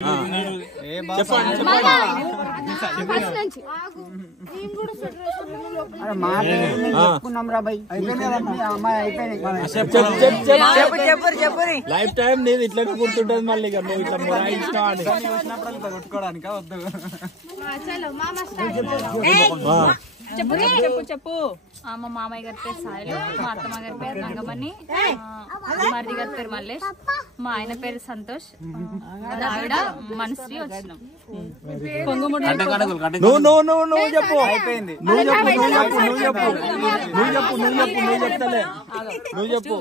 Life time నీది ఇట్లనే గుర్తుంటది మళ్ళీ నువ్వు ఇట్లా మొరాయించినా అని కొట్టుకోవడానికి వద్దు. చెప్పు చెప్పు చెప్పు. మా మామయ్య గారి పేరు సాయిలు, మా అత్తమ్మ గారి పేరు రంగమణి, మరిది గారి పేరు మల్లేష్, మా ఆయన పేరు సంతోష్, ఆవిడ మనశ్రీ. వచ్చినాం నువ్వు చెప్పు అయిపోయింది. నువ్వు చెప్పు నువ్వు చెప్పు నువ్వు చెప్పు నువ్వు చెప్పు నువ్వు చెప్తలే నువ్వు చెప్పు.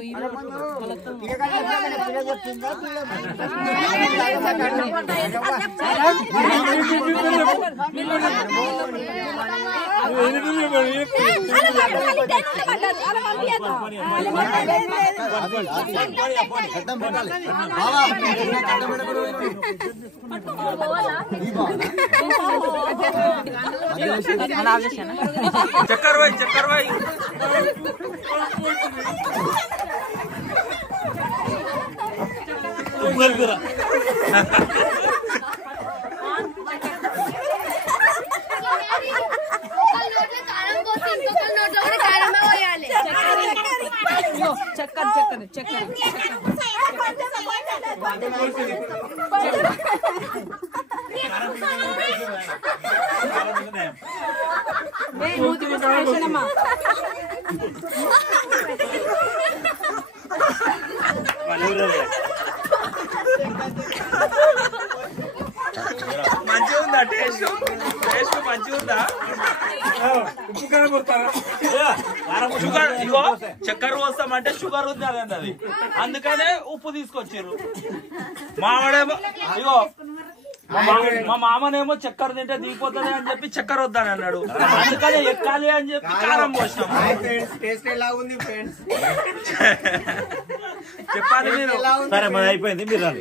చక్కర భాయ్ చక్కర భాయ్ చక్కర చక్కర చక్కర మంచిగా ఉందా? టేస్ట్ టేస్ట్ మంచిగా ఉందా? షుగర్ ఇగో చక్కెర పోస్తామంటే షుగర్ ఉంది అని అన్నది, అందుకనే ఉప్పు తీసుకొచ్చారు. మావాడేమో ఇగో మా మామనేమో చక్కెర తింటే దిగిపోతుంది అని చెప్పి చక్కెర వద్దని అన్నాడు, అందుకనే ఎక్కాలి అని చెప్పి కారం పోసినాం. చెప్పాలి మీరు. సరే మరి అయిపోయింది మీరు.